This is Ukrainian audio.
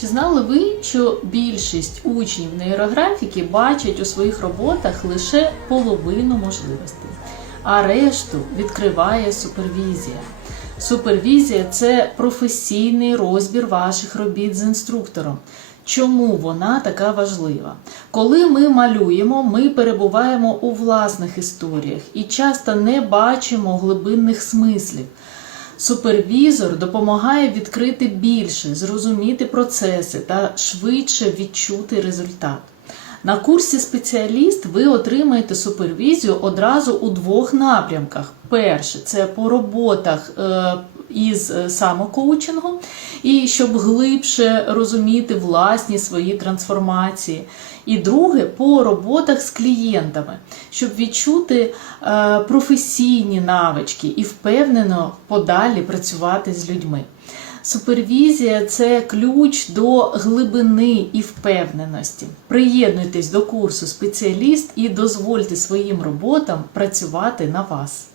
Чи знали ви, що більшість учнів нейрографіки бачать у своїх роботах лише половину можливостей, а решту відкриває супервізія? Супервізія це професійний розбір ваших робіт з інструктором. Чому вона така важлива? Коли ми малюємо, ми перебуваємо у власних історіях і часто не бачимо глибинних смислів. Супервізор допомагає відкрити більше, зрозуміти процеси та швидше відчути результат. На курсі спеціаліст ви отримаєте супервізію одразу у двох напрямках. Перше це по роботах е, із е, самокоучингом, і щоб глибше розуміти власні свої трансформації. І друге по роботах з клієнтами, щоб відчути е, професійні навички і впевнено подалі працювати з людьми. Супервізія це ключ до глибини і впевненості. Приєднуйтесь до курсу спеціаліст і дозвольте своїм роботам працювати на вас.